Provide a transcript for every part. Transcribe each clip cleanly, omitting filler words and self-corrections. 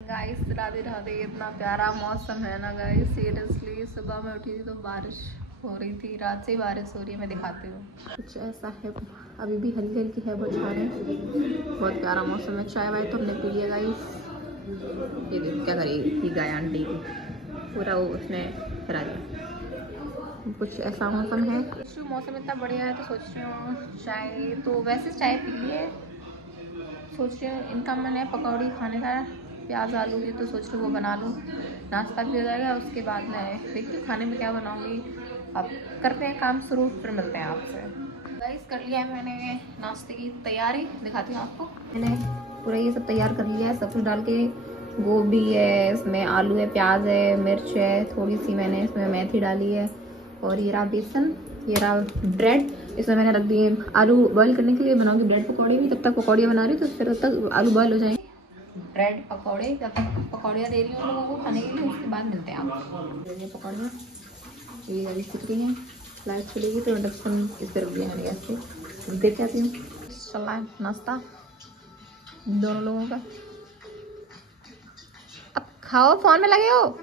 Guys Radhe Radhe. इतना प्यारा मौसम है ना गाइस, सीरियसली। सुबह में उठी थी तो बारिश हो रही थी, रात से ही बारिश हो रही है। मैं दिखाती हूँ कुछ ऐसा है, अभी भी हल्की हल्की है बौछारें। बहुत प्यारा मौसम है। चाय वाय तो हमने पी लिया गाइस। ये देखो क्या करेगी गाय आंटी की, पूरा वो उसने करा दिया। कुछ ऐसा मौसम है। मौसम इतना बढ़िया है तो सोच रही हूँ चाय, तो वैसे चाय पी ली है। सोच रही हूँ इनका मैंने पकौड़ी खाने का, प्याज आलू की, तो सोच रही हूँ वो बना लूँ, नाश्ता भी हो जाएगा। उसके बाद मैं देखती हूँ खाने में क्या बनाऊँगी। अब करते हैं काम शुरू, फिर मिलते हैं आपसे। गाइस कर लिया है मैंने नाश्ते की तैयारी, दिखाती हूँ आपको। मैंने पूरा ये सब तैयार कर लिया है, सब कुछ डाल के। गोभी है, इसमें आलू है, प्याज है, मिर्च है, थोड़ी सी मैंने इसमें मेथी डाली है, और ये रहा बेसन, ये रहा ब्रेड। इसमें मैंने रख दिए आलू बॉईल करने के लिए, बनाऊंगी ब्रेड पकौड़े भी। तब तक पकौड़ियाँ बना रही हूँ तो फिर तब तक आलू बॉईल हो जाएंगे। ब्रेड पकौड़े, जब तक पकौड़ियाँ दे रही हूँ लोगों को खाने के लिए, उसके बाद मिलते हैं आप। ये पकौड़ियाँ ये अभी सीख रही हैं, लाइट चलेगी तो इंडक्शन इस पर रख दिया मैंने गैस पे। देख के आती हूँ। चला है नाश्ता दोनों लोगों का। अब खाओ, फोन में लगे हो,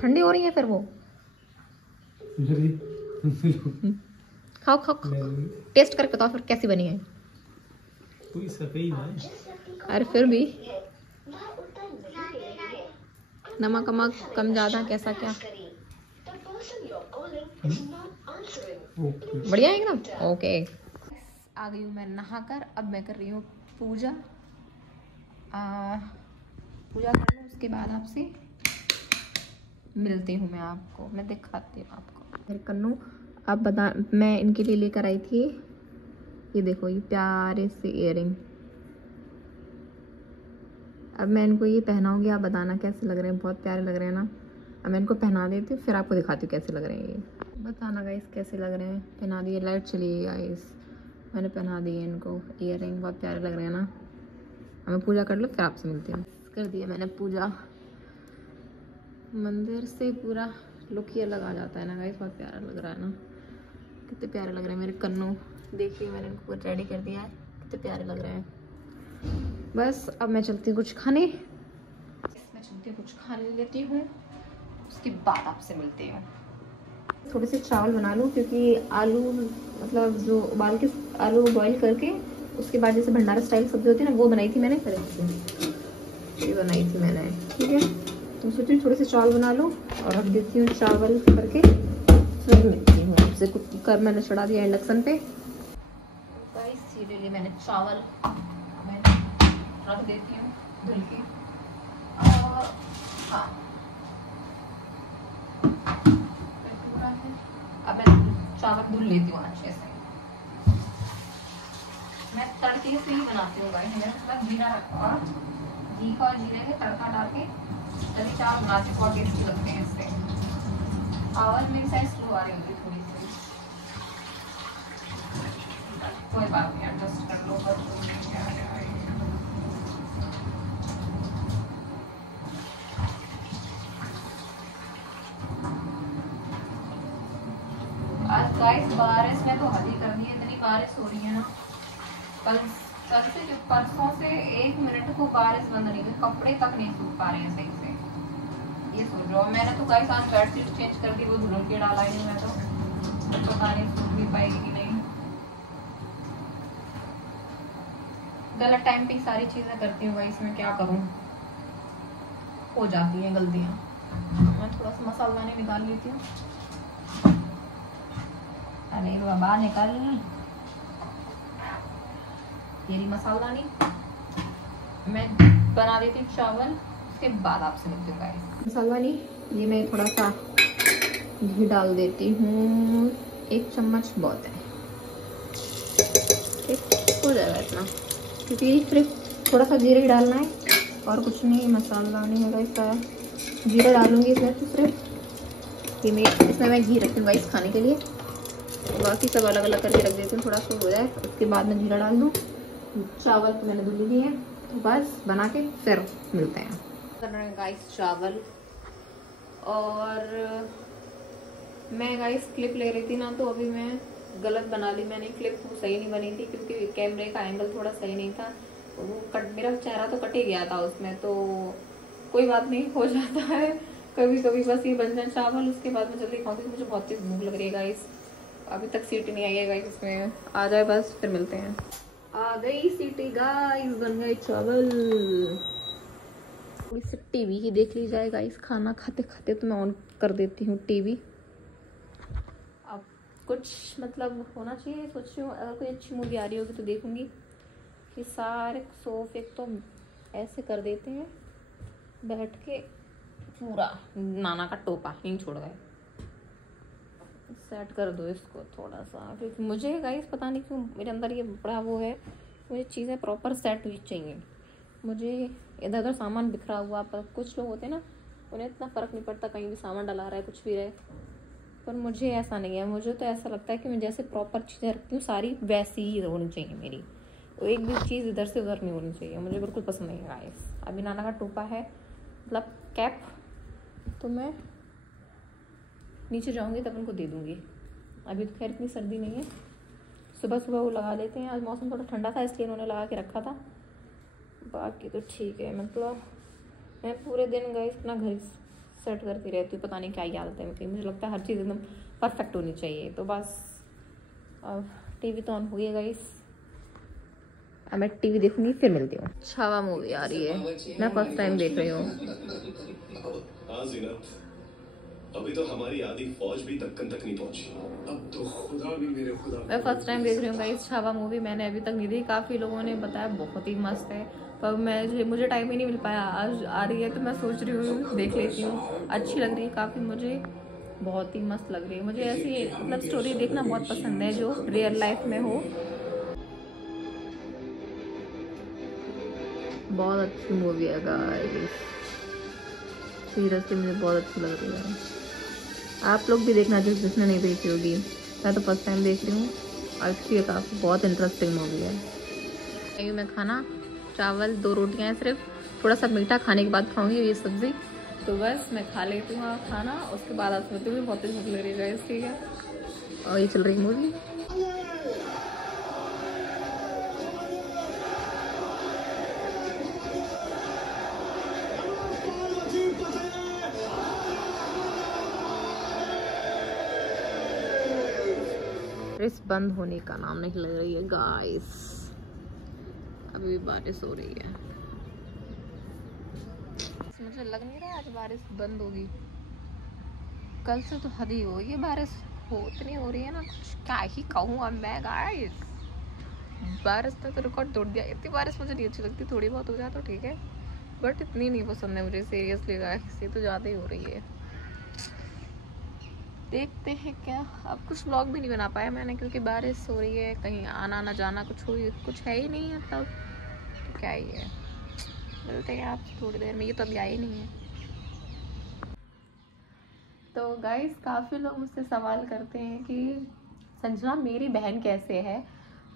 ठंडी हो रही है फिर वो। खाओ खाओ, टेस्ट करके बताओ फिर कैसी बनी है। कोई सफेद है। अरे फिर भी नमक वमक कम ज्यादा कैसा क्या? बढ़िया एकदम ओके। आ गई हूँ मैं नहाकर, अब मैं कर रही हूँ पूजा। पूजा कर लूँ, उसके बाद आपसे मिलती हूँ। मैं दिखाती हूँ आपको मेरे कन्नू। अब बता, मैं इनके लिए लेकर आई थी, ये देखो ये प्यारे से इयररिंग। अब मैं इनको ये पहनाऊंगी, आप बताना कैसे लग रहे हैं। बहुत प्यारे लग रहे हैं ना। अब मैं इनको पहना देती हूँ, फिर आपको दिखाती हूँ कैसे लग रहे हैं ये। बताना गाइस कैसे लग रहे हैं। पहना दिए, लाइट चली गई गाइस, मैंने पहना दिए इनको इयररिंग। बहुत प्यारे लग रहे हैं ना। अब मैं पूजा कर लूँ, फिर आपसे मिलती हूँ। कर दिया मैंने पूजा, मंदिर से पूरा लुक ही अलग आ जाता है ना गाइस। बहुत प्यारा लग रहा है ना, कितने प्यारे लग रहे हैं मेरे कन्नू। देखिए मैंने इनको रेडी कर दिया है, कितने प्यारे लग रहे हैं। बस अब मैं चलती हूँ कुछ खाने, मैं चलती हूँ कुछ खाने लेती हूँ, उसके बाद आपसे मिलती हूँ। थोड़े से चावल बना लूँ, क्योंकि आलू मतलब जो उबाल के आलू बॉईल करके उसके बाद जैसे भंडारा स्टाइल सब्जी होती है ना, वो बनाई थी मैंने। ये बनाई थी मैंने, ठीक है। तो सोची थोड़े से चावल बना लो और रख देती हूँ चावल करके, फिर मिलती हूँ आपसे। कुकर मैंने चढ़ा दिया इंडक्शन पे। सीरियसली मैंने चावल मैंने रख देती हूँ धुल के, और हाँ अब मैं चावल धुल लेती हूँ अच्छे से। मैं तड़के से ही बनाती हूँ गाइस। मैंने थोड़ा जीरा रखा, घी का और जीरे के तड़का डाल के तभी चावल बनाती हूँ, बहुत टेस्टी लगते हैं इससे। आवाज़ मेरी साइड स्लो आ रही होगी थोड़ी सी, कोई बात नहीं, एडजस्ट कर लो। आज गाइस बारिश में तो हद ही कर दी है, इतनी बारिश हो रही है ना। कल से जो परसों से 1 मिनट को बारिश बंद नहीं हुई, कपड़े तक नहीं सूख पा रहे हैं सही से। ये सोच रहा हूँ मैंने तो गाइस आज बेडशीट चेंज कर दी, वो धुल के डाला ही नहीं मैं तो पता नहीं सूख भी पाएगी कि नहीं। गलत टाइम पे सारी चीजें करती हूँ गाइस, मैं क्या करूँ, हो जाती हैं गलतियाँ। मैं थोड़ा सा मसाला नहीं निकाल लेती हूँ। अरे बाबा निकाल तेरी मसालदानी। मैं बना देती हूँ चावल, उसके बाद आपसे मिलती हूँ गाइस। मसालदानी ये मैं थोड़ा सा घी डाल देती हूँ, 1 चम्मच बहुत है, ठीक हो जाएगा इतना, क्योंकि सिर्फ थोड़ा सा जीरा ही डालना है और कुछ नहीं। मसाला नहीं है गाइस, जीरा डालूंगी इसमें तो सिर्फ। इसमें मैं घी रखूँगा इस खाने के लिए, बाकी सब अलग अलग करके रख देती हूँ, थोड़ा सा हो जाए उसके बाद में जीरा डाल दूँ। चावल तो मैंने धुल लिए हैं, तो बस बना के फिर मिलते हैं। कर रहे हैं गाइस चावल, और मैं गाइस क्लिप ले रही थी ना, तो अभी मैं गलत बना ली मैंने क्लिप, सही नहीं बनी थी क्योंकि कैमरे का एंगल थोड़ा सही नहीं था। वो मेरा चेहरा तो कट ही गया था उसमें, तो कोई बात नहीं, हो जाता है कभी कभी। बस ये बन जाए चावल, उसके बाद मैं जल्दी खाऊंगी, मुझे बहुत तेज भूख लग रही है गाइस। अभी तक सीटी नहीं आई है गाइस, इसमें आ जाए बस फिर मिलते हैं। आ गई सीटी गाइस, बन गए चावल। थोड़ी सी टीवी ही देख ली जाए गाइस, खाना खाते खाते। तो मैं ऑन कर देती हूँ टीवी। अब कुछ मतलब होना चाहिए, सोच रही हूँ अगर कोई अच्छी मूवी आ रही होगी तो देखूंगी। कि सारे सोफे तो ऐसे कर देते हैं बैठ के, पूरा नाना का टोपा यहीं छोड़ गए। सेट कर दो इसको थोड़ा सा, क्योंकि मुझे गाइस पता नहीं क्यों मेरे अंदर ये बड़ा वो है, मुझे चीज़ें प्रॉपर सेट हुई चाहिए। मुझे इधर उधर सामान बिखरा हुआ, पर कुछ लोग होते हैं ना, उन्हें इतना फ़र्क नहीं पड़ता कहीं भी सामान डला रहा है, कुछ भी रहे। पर मुझे ऐसा नहीं है, मुझे तो ऐसा लगता है कि मैं जैसे प्रॉपर चीज़ें रखती हूँ सारी वैसी ही होनी चाहिए मेरी। तो एक भी चीज़ इधर से उधर नहीं होनी चाहिए, मुझे बिल्कुल पसंद नहीं है गाइस। अभी नाना का टोपा है, मतलब कैप, तो मैं नीचे जाऊंगी तब उनको दे दूंगी। अभी तो खैर इतनी सर्दी नहीं है, सुबह सुबह वो लगा लेते हैं। आज मौसम थोड़ा ठंडा था इसलिए उन्होंने लगा के रखा था, बाकी तो ठीक है। मतलब मैं पूरे दिन गई अपना घर सेट करती रहती हूँ, पता नहीं क्या ही आदत है मेरी। मुझे लगता है हर चीज़ एकदम परफेक्ट होनी चाहिए। तो बस अब टीवी तो ऑन हो गई गाइस, अब मैं टीवी देखूंगी फिर मिलती हूँ। छावा मूवी आ रही है, मैं फर्स्ट टाइम देख रही हूँ। हाँ ज़ीनत, अभी तो हमारी आधी फौज भी दक्कन तक नहीं पहुंची। अब तो खुदा भी मेरे खुदा। मैं फर्स्ट टाइम देख रही हूँ गाइस छावा मूवी, मैंने अभी तक नहीं देखी। काफ़ी लोगों ने बताया बहुत ही मस्त है, पर मुझे टाइम ही नहीं मिल पाया। आज आ रही है तो मैं सोच रही हूँ देख लेती हूँ। अच्छी लग रही है काफ़ी, मुझे बहुत ही मस्त लग रही है। मुझे ऐसी मतलब स्टोरी देखना बहुत पसंद है जो रियल लाइफ में हो। बहुत अच्छी मूवी है गाइस, सीरियसली मुझे बहुत अच्छी लग रही है। आप लोग भी देखना जिसने नहीं देखी होगी, मैं तो फर्स्ट टाइम देख रही हूँ। अच्छी है काफ़ी, बहुत इंटरेस्टिंग मूवी है। मैं खाना चावल 2 रोटियाँ हैं सिर्फ, थोड़ा सा मीठा खाने के बाद खाऊंगी ये सब्ज़ी। तो बस मैं खा लेती हूँ खाना, उसके बाद आप सोती हूँ। बहुत तेज भूख लग रही है, ठीक है। और ये चल रही मूवी। बारिश बंद होने का नाम नहीं लग रही है गाइस, अभी भी बारिश हो रही है। मुझे लग नहीं रहा आज बारिश बंद होगी। कल से तो हद ही हो गई बारिश, हो इतनी हो रही है ना, कुछ क्या ही कहूँ अब मैं गाइस। बारिश ने तो रिकॉर्ड तोड़ दिया। इतनी बारिश मुझे नहीं अच्छी लगती, थोड़ी बहुत हो जाए तो ठीक है, बट इतनी नहीं पसंद है मुझे सीरियसली गाइस, ये तो ज़्यादा ही हो रही है। देखते हैं क्या, अब कुछ व्लॉग भी नहीं बना पाया मैंने क्योंकि बारिश हो रही है, कहीं आना ना जाना कुछ है ही नहीं है। तब तो क्या ही है, मिलते हैं आपसे थोड़ी देर में। ये तो अभी आई नहीं है। तो गाइस काफ़ी लोग मुझसे सवाल करते हैं कि संजना मेरी बहन कैसे है।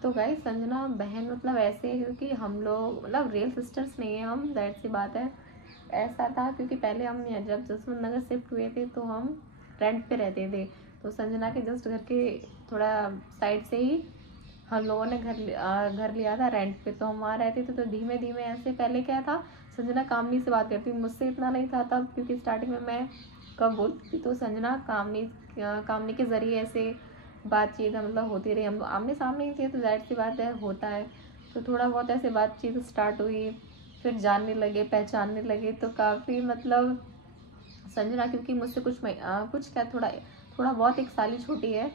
तो गाइस संजना बहन मतलब ऐसे है क्योंकि हम लोग मतलब रियल सिस्टर्स नहीं है हम, दैट सी बात है। ऐसा था क्योंकि पहले हम जब जसवंत नगर शिफ्ट हुए थे तो हम रेंट पे रहते थे। तो संजना के जस्ट घर के थोड़ा साइड से ही हम लोगों ने घर लिया था रेंट पे, तो हम वहाँ रहते थे। तो धीमे धीमे ऐसे पहले क्या था, संजना कामनी से बात करती, मुझसे इतना नहीं था तब क्योंकि स्टार्टिंग में मैं कब बोलती थी। तो संजना कामनी के ज़रिए ऐसे बातचीत मतलब होती रही। हम आमने सामने ही थे तो जाहिर सी बात है होता है। तो थोड़ा बहुत ऐसे बातचीत स्टार्ट हुई, फिर जानने लगे पहचानने लगे। तो काफ़ी मतलब संजना क्योंकि मुझसे कुछ क्या थोड़ा बहुत 1 साल ही छोटी है,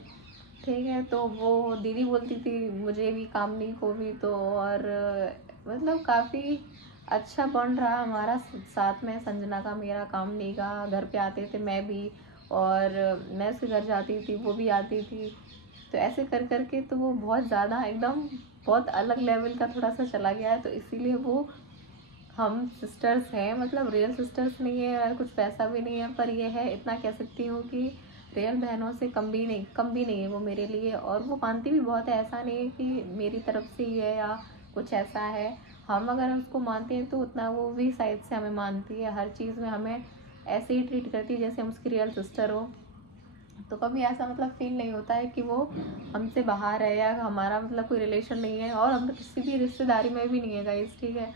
ठीक है। तो वो दीदी बोलती थी मुझे भी कामनी को भी। तो और मतलब काफ़ी अच्छा बॉन्ड रहा हमारा साथ में, संजना का मेरा। कामनी का घर पे आते थे मैं भी, और मैं उसके घर जाती थी वो भी आती थी। तो ऐसे कर करके तो वो बहुत ज़्यादा एकदम बहुत अलग लेवल का थोड़ा सा चला गया है। तो इसीलिए वो हम सिस्टर्स हैं, मतलब रियल सिस्टर्स नहीं है और कुछ वैसा भी नहीं है, पर ये है इतना कह सकती हूँ कि रियल बहनों से कम भी नहीं है वो मेरे लिए। और वो मानती भी बहुत है, ऐसा नहीं है कि मेरी तरफ से ही है या कुछ ऐसा है। हम अगर उसको मानते हैं तो उतना वो भी साइड से हमें मानती है, हर चीज़ में हमें ऐसे ही ट्रीट करती है जैसे हम उसकी रियल सिस्टर हो। तो कभी ऐसा मतलब फील नहीं होता है कि वो हमसे बाहर है या हमारा मतलब कोई रिलेशन नहीं है, और हम तो किसी भी रिश्तेदारी में भी नहीं है गाइस, ठीक है।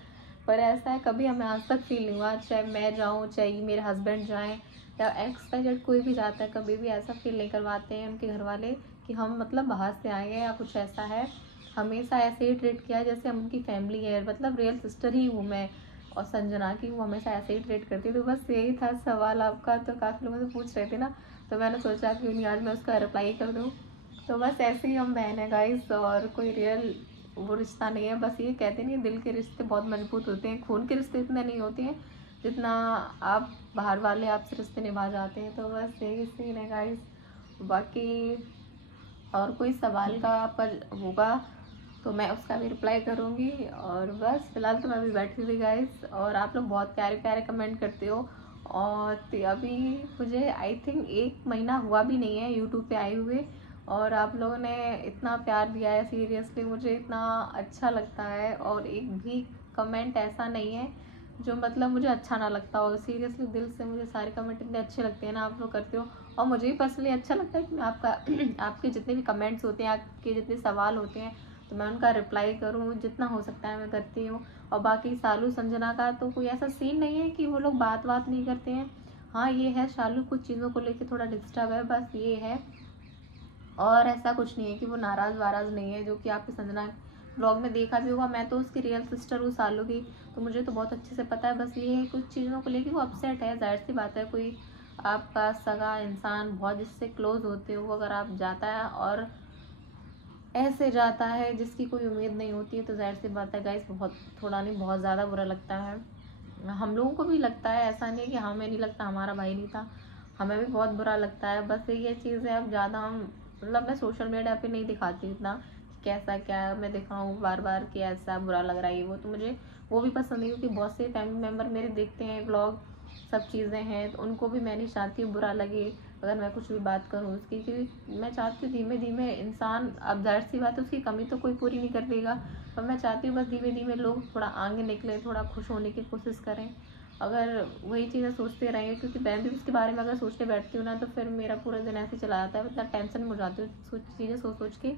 पर ऐसा है कभी हमें आज तक फील नहीं हुआ, चाहे मैं जाऊँ चाहे मेरे हस्बैंड जाएँ या एक्स वाई जेड कोई भी जाता है, कभी भी ऐसा फील नहीं करवाते हैं उनके घर वाले कि हम मतलब बाहर से आए हैं या कुछ ऐसा है। हमेशा ऐसे ही ट्रीट किया जैसे हम उनकी फैमिली है, मतलब रियल सिस्टर ही हूँ मैं और संजना की, वो हमेशा ऐसे ही ट्रीट करती है। तो बस यही था सवाल आपका, तो काफ़ी लोगों से पूछ रहे थे ना, तो मैंने सोचा क्यों नहीं आज मैं उसका रिप्लाई कर दूँ। तो बस ऐसे ही हम बहन है गाइस, और कोई रियल वो रिश्ता नहीं है। बस ये कहते नहीं दिल के रिश्ते बहुत मजबूत होते हैं, खून के रिश्ते इतने नहीं होते हैं जितना आप बाहर वाले आपसे रिश्ते निभा जाते हैं। तो बस यही सीन है गाइस। बाकी और कोई सवाल का पर होगा तो मैं उसका भी रिप्लाई करूँगी। और बस फिलहाल तो मैं अभी बैठी हुई गाइस, और आप लोग बहुत प्यारे प्यारे कमेंट करते हो। और अभी मुझे आई थिंक 1 महीना हुआ भी नहीं है यूट्यूब पे आए हुए, और आप लोगों ने इतना प्यार दिया है, सीरियसली मुझे इतना अच्छा लगता है। और एक भी कमेंट ऐसा नहीं है जो मतलब मुझे अच्छा ना लगता हो, सीरियसली दिल से मुझे सारे कमेंट इतने अच्छे लगते हैं ना आप लोग करते हो। और मुझे भी पर्सनली अच्छा लगता है कि मैं आपका आपके जितने भी कमेंट्स होते हैं, आपके जितने सवाल होते हैं, तो मैं उनका रिप्लाई करूँ, जितना हो सकता है मैं करती हूँ। और बाकी शालू संजना का तो कोई ऐसा सीन नहीं है कि वो लोग बात नहीं करते हैं। हाँ ये है, शालू कुछ चीज़ों को लेकर थोड़ा डिस्टर्ब है, बस ये है। और ऐसा कुछ नहीं है कि वो नाराज़ वाराज़ नहीं है, जो कि आपकी संजना ब्लॉग में देखा भी होगा। मैं तो उसकी रियल सिस्टर हूँ शालू की, तो मुझे तो बहुत अच्छे से पता है। बस ये है कुछ चीज़ों को लेकर वो अपसेट है, जाहिर सी बात है। कोई आपका सगा इंसान बहुत जिससे क्लोज होते हो, वो अगर आप जाता है और ऐसे जाता है जिसकी कोई उम्मीद नहीं होती है, तो जाहिर सी बात है गाइस बहुत थोड़ा नहीं बहुत ज़्यादा बुरा लगता है। हम लोगों को भी लगता है, ऐसा नहीं कि हमें नहीं लगता, हमारा भाई नहीं था, हमें भी बहुत बुरा लगता है। बस ये चीज़ है, अब ज़्यादा हम मतलब मैं सोशल मीडिया पे नहीं दिखाती इतना कि कैसा क्या मैं दिखाऊँ बार बार कि ऐसा बुरा लग रहा है ये वो, तो मुझे वो भी पसंद नहीं, क्योंकि बहुत से फैमिली मेम्बर मेरे देखते हैं ब्लॉग, सब चीज़ें हैं, तो उनको भी मैं नहीं चाहती हूँ बुरा लगे अगर मैं कुछ भी बात करूँ उसकी, क्योंकि मैं चाहती हूँ धीमे धीमे इंसान, अब जाहिर सी बात है उसकी कमी तो कोई पूरी नहीं कर देगा, पर मैं चाहती हूँ बस धीमे धीमे लोग थोड़ा आगे निकले, थोड़ा खुश होने की कोशिश करें। अगर वही चीज़ें सोचते रहेंगे, क्योंकि मैं भी उसके बारे में अगर सोचने बैठती हूँ ना, तो फिर मेरा पूरा दिन ऐसे चला जाता है, इतना टेंशन में हो जाती हूँ चीज़ें सोच के,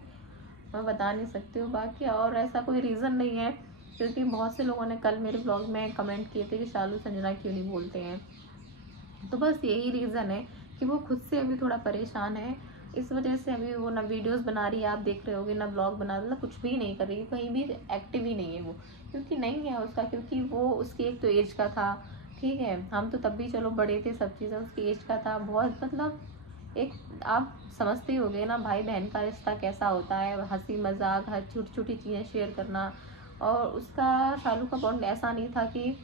मैं बता नहीं सकती हूँ। बाकी और ऐसा कोई रीज़न नहीं है, क्योंकि बहुत से लोगों ने कल मेरे ब्लॉग में कमेंट किए थे कि शालू संजना क्यों नहीं बोलते हैं, तो बस यही रीज़न है कि वो खुद से अभी थोड़ा परेशान है, इस वजह से अभी वो ना वीडियोस बना रही है, आप देख रहे होगे, ना ब्लॉग बना रही, मतलब कुछ भी नहीं कर रही, कहीं भी एक्टिव ही नहीं है वो, क्योंकि नहीं है उसका, क्योंकि वो उसकी एक तो एज का था, ठीक है, हम तो तब भी चलो बड़े थे, सब चीज़ें, उसकी एज का था बहुत, मतलब एक आप समझते ही होगे ना भाई बहन का रिश्ता कैसा होता है, हंसी मजाक, हर छोटी छोटी चीज़ें शेयर करना। और उसका शालू का बॉन्ड ऐसा नहीं था कि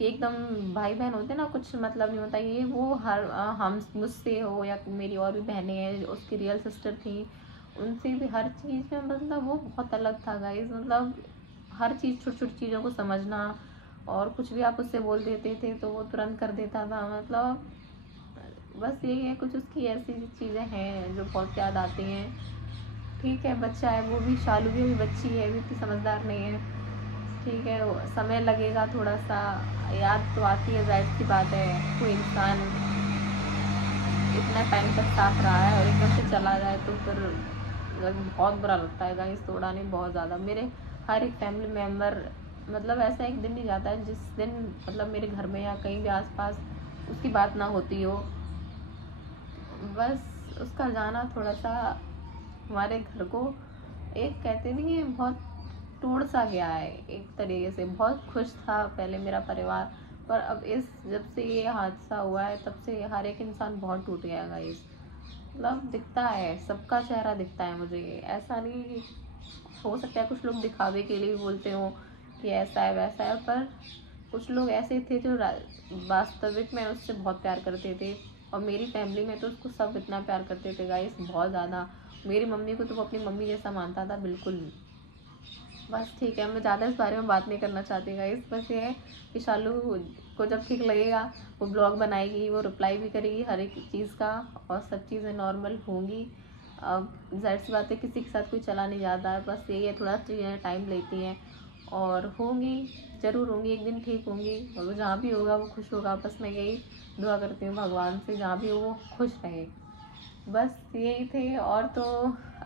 एकदम भाई बहन होते ना, कुछ मतलब नहीं होता, ये वो हर हम मुझसे हो या मेरी और भी बहनें हैं उसकी रियल सिस्टर थी, उनसे भी हर चीज़ में मतलब वो बहुत अलग था गाइस, मतलब हर चीज़ छोटी छोटी चीज़ों को समझना, और कुछ भी आप उससे बोल देते थे तो वो तुरंत कर देता था, मतलब बस यही है, कुछ उसकी ऐसी चीज़ें हैं जो बहुत याद आती हैं। ठीक है, बच्चा है वो भी, शालू भी अभी बच्ची है, अभी इतनी समझदार नहीं है, ठीक है, समय लगेगा थोड़ा सा, याद तो आती है, जाहिर सी बात है, कोई इंसान इतना टाइम तक साथ रहा है और एकदम से चला जाए तो फिर बहुत बुरा लगता है गाइस, थोड़ा नहीं बहुत ज़्यादा। मेरे हर एक फैमिली मेम्बर, मतलब ऐसा एक दिन नहीं जाता है जिस दिन मतलब मेरे घर में या कहीं भी आसपास उसकी बात ना होती हो। बस उसका जाना थोड़ा सा हमारे घर को एक कहते नहीं है बहुत टूट सा गया है, एक तरीके से बहुत खुश था पहले मेरा परिवार, पर अब इस जब से ये हादसा हुआ है तब से हर एक इंसान बहुत टूट गया गाइस, मतलब दिखता है सबका चेहरा दिखता है मुझे, ऐसा नहीं कि हो सकता है कुछ लोग दिखावे के लिए भी बोलते हो कि ऐसा है वैसा है, पर कुछ लोग ऐसे थे जो वास्तविक में उससे बहुत प्यार करते थे, और मेरी फैमिली में तो उसको सब इतना प्यार करते थे गाइस, बहुत ज़्यादा, मेरी मम्मी को तो वो अपनी मम्मी जैसा मानता था बिल्कुल। बस ठीक है, मैं ज़्यादा इस बारे में बात नहीं करना चाहती गाइस, बस ये है कि शालू को जब ठीक लगेगा वो ब्लॉग बनाएगी, वो रिप्लाई भी करेगी हर एक चीज़ का, और सब चीज़ें नॉर्मल होंगी। अब जाहिर सी बात है किसी के साथ कोई चला नहीं जाता है, बस यही है थोड़ा चीज़ें टाइम लेती हैं, और होंगी, ज़रूर होंगी, एक दिन ठीक होंगी, और वो जहाँ भी होगा वो खुश होगा, बस मैं यही दुआ करती हूँ भगवान से जहाँ भी हो वो खुश रहे। बस यही थे। और तो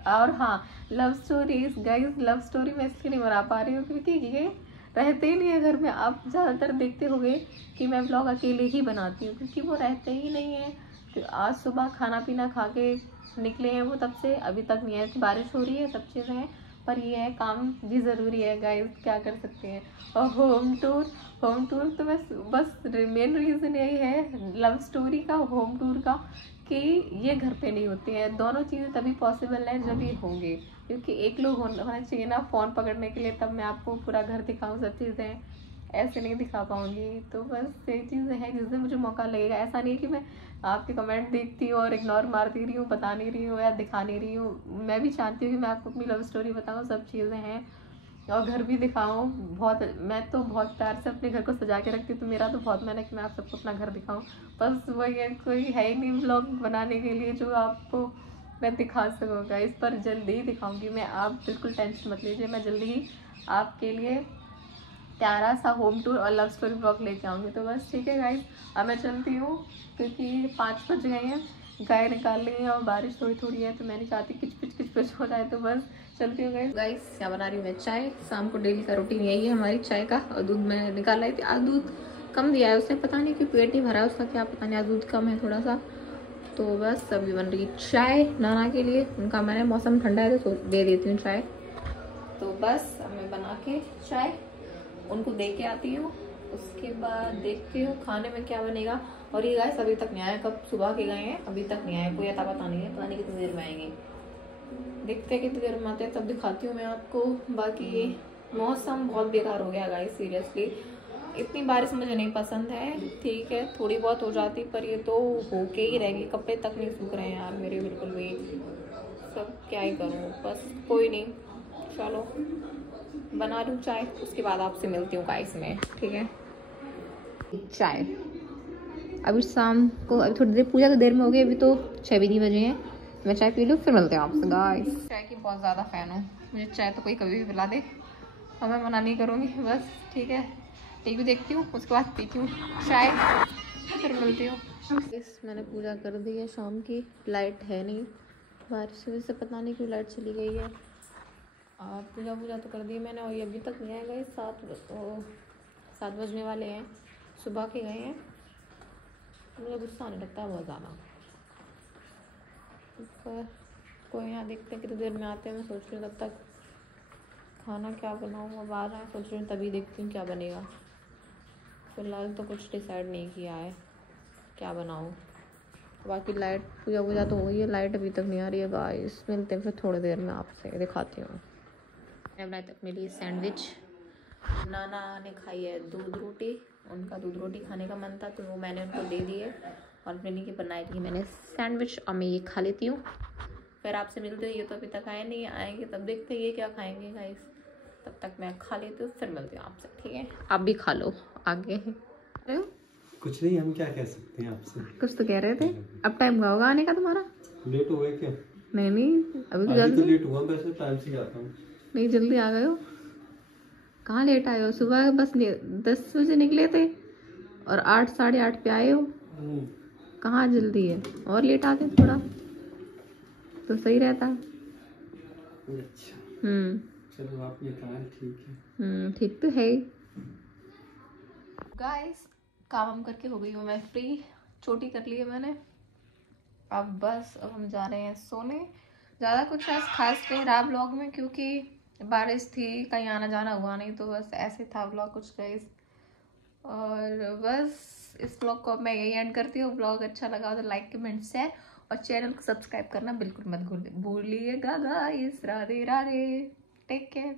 और हाँ, love stories guys, love story मैं इसलिए नहीं बना पा रही हूँ क्योंकि ये रहते ही नहीं है घर में। आप ज़्यादातर देखते होंगे कि मैं ब्लॉग अकेले ही बनाती हूँ क्योंकि वो रहते ही नहीं है। तो आज सुबह खाना पीना खा के निकले हैं वो, तब से अभी तक नहीं है। बारिश हो रही है, सब चीज़ें हैं, पर ये है काम भी ज़रूरी है गाइस, क्या कर सकते हैं। और होम टूर तो मैं बस मेन रीज़न यही है लव स्टोरी का, होम टूर का, कि ये घर पे नहीं होती है। दोनों चीज़ें तभी पॉसिबल है जब ये होंगे, क्योंकि एक लोग होना चाहिए ना फ़ोन पकड़ने के लिए, तब मैं आपको पूरा घर दिखाऊँ, सब चीज़ें ऐसे नहीं दिखा पाऊँगी। तो बस यही चीज़ें हैं जिससे मुझे मौका लगेगा। ऐसा नहीं कि मैं आपके कमेंट देखती हूँ और इग्नोर मारती रही हूँ, बता नहीं रही हूँ या दिखा नहीं रही हूँ। मैं भी चाहती हूँ कि मैं आपको अपनी लव स्टोरी बताऊँ, सब चीज़ें हैं, और घर भी दिखाऊँ। बहुत, मैं तो बहुत प्यार से अपने घर को सजा के रखती हूँ, तो मेरा तो बहुत मन है कि मैं आप सबको अपना घर दिखाऊँ। बस वही है, कोई है ही नहीं व्लॉग बनाने के लिए जो आपको मैं दिखा सकूँगा। इस पर जल्दी ही दिखाऊँगी मैं, आप बिल्कुल टेंशन मत लीजिए। मैं जल्दी ही आपके लिए प्यारा सा होम टूर और लव स्टोरी ब्लॉग लेके आऊँगी। तो बस ठीक है गाइस, अब मैं चलती हूँ क्योंकि 5 बज गए हैं, गाय निकाल ली है और बारिश थोड़ी थोड़ी है, तो मैं नहीं चाहती किच हो जाए। तो बस चलती हूँ गाइस। क्या बना रही हूँ मैं? चाय। शाम को डेली का रूटीन यही है हमारी, चाय का। और दूध मैं निकाल लाई थी, आज दूध कम दिया है उसने, पता नहीं कि पेट नहीं भरा है उसका, क्या पता नहीं, आज दूध कम है थोड़ा सा। तो बस अभी बन रही चाय नाना के लिए, उनका मैंने मौसम ठंडा है तो दे देती हूँ चाय। तो बस अब मैं बना के चाय उनको दे के आती हूँ, उसके बाद देखती हूँ खाने में क्या बनेगा। और ये गाइस अभी तक नहीं आया, कब सुबह के गए हैं, अभी तक नहीं आया, कोई अता पता नहीं है, पता नहीं कितनी देर में आएंगे। देखते हैं कितनी देर में आते हैं, तब दिखाती हूँ मैं आपको। बाकी मौसम बहुत बेकार हो गया गाइस, सीरियसली। इतनी बारिश मुझे नहीं पसंद है, ठीक है थोड़ी बहुत हो जाती, पर ये तो होके ही रहेगी। कपड़े तक नहीं सूख रहे हैं यार मेरे बिल्कुल भी, सब क्या ही करूँ। बस कोई नहीं, चलो बना लूँ चाय, उसके बाद आपसे मिलती हूँ गाइस में, ठीक है। चाय अभी शाम को, अभी थोड़ी देर, पूजा तो देर में हो गई, अभी तो 6 भी नहीं बजे हैं। मैं चाय पी लूँ फिर मिलते हैं आपसे गाइस। चाय की बहुत ज़्यादा फ़ैन हूँ, मुझे चाय तो कोई कभी भी पिला दे और मैं मना नहीं करूँगी। बस ठीक है, टीवी देखती हूँ, उसके बाद पीती हूँ चाय, फिर मिलती हूँ। मैंने पूजा कर दी है शाम की, लाइट है नहीं, बारिश की वजह से पता नहीं क्यों लाइट चली गई है। और पूजा तो कर दी मैंने, और ये अभी तक नहीं आए गए, 7 बजने वाले हैं, सुबह के गए हैं। मुझे गुस्सा आने लगता है बहुत ज़्यादा, पर कोई यहाँ देखते हैं कितनी देर में आते हैं। मैं सोच रही हूँ तब तक खाना क्या बनाऊँ, अब आ रहा है, सोच रही हूँ तभी देखती हूँ क्या बनेगा। फिलहाल तो कुछ डिसाइड नहीं किया है क्या बनाऊँ। बाकी लाइट, पूजा तो हुई है, लाइट अभी तक नहीं आ रही है गाइस। मिलते हैं फिर थोड़ी देर में, आपसे दिखाती हूँ। मैं बनाई थी अपने लिए सैंडविच, नाना ने खाई है दूध रोटी, उनका दूध रोटी खाने का मन था तो वो मैंने उनको दे दी है, और अपने लिए बनाई थी मैंने सैंडविच, और मैं ये खा लेती हूँ, फिर आपसे मिलते हैं। ये तो अभी तक आए नहीं, आएंगे तब देखते हैं ये क्या खाएंगे गाइस। तब तक मैं खा लेती हूँ, फिर मिलती हूँ आपसे, ठीक है। आप भी खा लो आगे। कुछ नहीं, हम क्या कह सकते हैं आपसे। कुछ तो कह रहे थे, अब टाइम हुआ होगा आने का तुम्हारा? लेट हो गए क्या? नहीं अभी तो जल्दी, तो लेट हुआ, वैसे टाइम से जाता हूँ। नहीं जल्दी आ गए हो, कहाँ लेट आए हो? सुबह बस 10 बजे निकले थे और 8 साढ़े 8 पे आए हो, कहाँ जल्दी है? और लेट आते थोड़ा तो सही रहता। अच्छा चलो, आपने कहा ठीक है। ठीक तो है गाइस। काम करके हो गई हूँ मैं फ्री, छोटी कर ली है मैंने। अब बस अब हम जा रहे हैं सोने। ज़्यादा कुछ खास नहीं रहा ब्लॉग में क्योंकि बारिश थी, कहीं आना जाना हुआ नहीं, तो बस ऐसे था ब्लॉग कुछ गाइस। और बस इस ब्लॉग को मैं यही एंड करती हूँ। ब्लॉग अच्छा लगा तो लाइक कमेंट शेयर और चैनल को सब्सक्राइब करना बिल्कुल मत भूलिएगा guys. Radhe Radhe, take care.